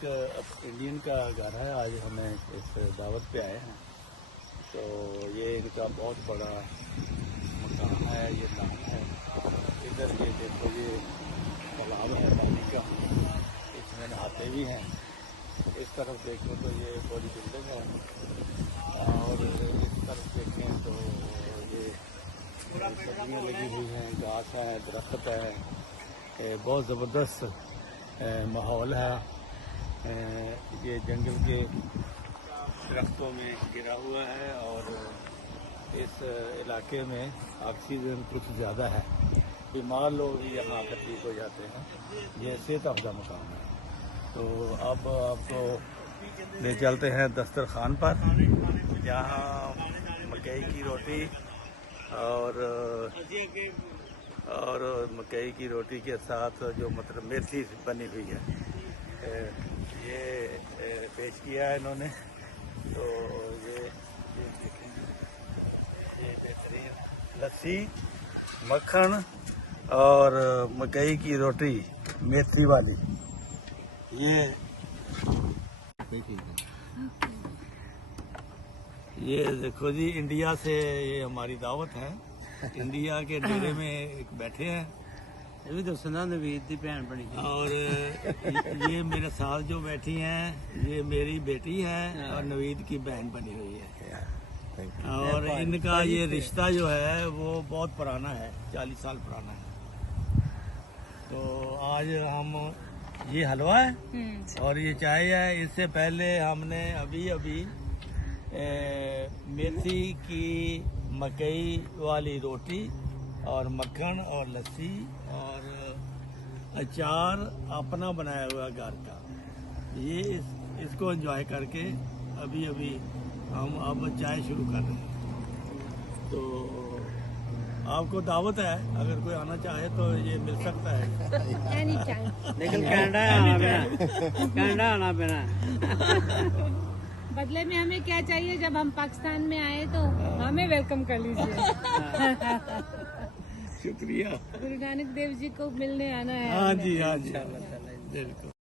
एक इंडियन का घर है। आज हमें इस दावत पे आए हैं, तो ये इनका बहुत बड़ा मकान है, ये नाम है। इधर ये देखो, ये तालाब है पानी का, इसमें नहाते भी हैं। इस तरफ देखो तो ये बड़ी बिल्डिंग है, और इस तरफ देखें तो ये सब्जियाँ लगी हुई हैं, घास है, दरख्त है, बहुत ज़बरदस्त माहौल है। ये जंगल के दरख्तों में घिरा हुआ है, और इस इलाके में ऑक्सीजन कुछ ज़्यादा है। बीमार लोग भी यहाँ आकर ठीक हो जाते हैं। ये सेहत अफजा मकाम है। तो अब आपको ले चलते हैं दस्तरखान पर, जहाँ मकई की रोटी और मकई की रोटी के साथ जो मतलब मेथी बनी हुई है, ये पेश किया है इन्होंने। तो ये देखेंगे, ये बेहतरीन लस्सी, मक्खन और मकई की रोटी मेथी वाली। ये देखो जी, इंडिया से ये हमारी दावत है। इंडिया के डेरे में एक बैठे हैं। ये भी दसो ना, नवीद की भैन बनी। और ये मेरे साथ जो बैठी हैं, ये मेरी बेटी है और नवीद की बहन बनी हुई है। और इनका ये रिश्ता जो है वो बहुत पुराना है, 40 साल पुराना है। तो आज हम, ये हलवा है और ये चाय है। इससे पहले हमने अभी मेथी की मकई वाली रोटी और मक्खन और लस्सी और अचार अपना बनाया हुआ घर का, ये इसको एंजॉय करके अभी हम अब चाय शुरू कर रहे हैं। तो आपको दावत है, अगर कोई आना चाहे तो ये मिल सकता है। लेकिन कनाडा आना पैना। बदले में हमें क्या चाहिए? जब हम पाकिस्तान में आए तो हमें वेलकम कर लीजिए। शुक्रिया। गुरु नानक देव जी को मिलने आना है। हाँ जी, हाँ जी, बिल्कुल।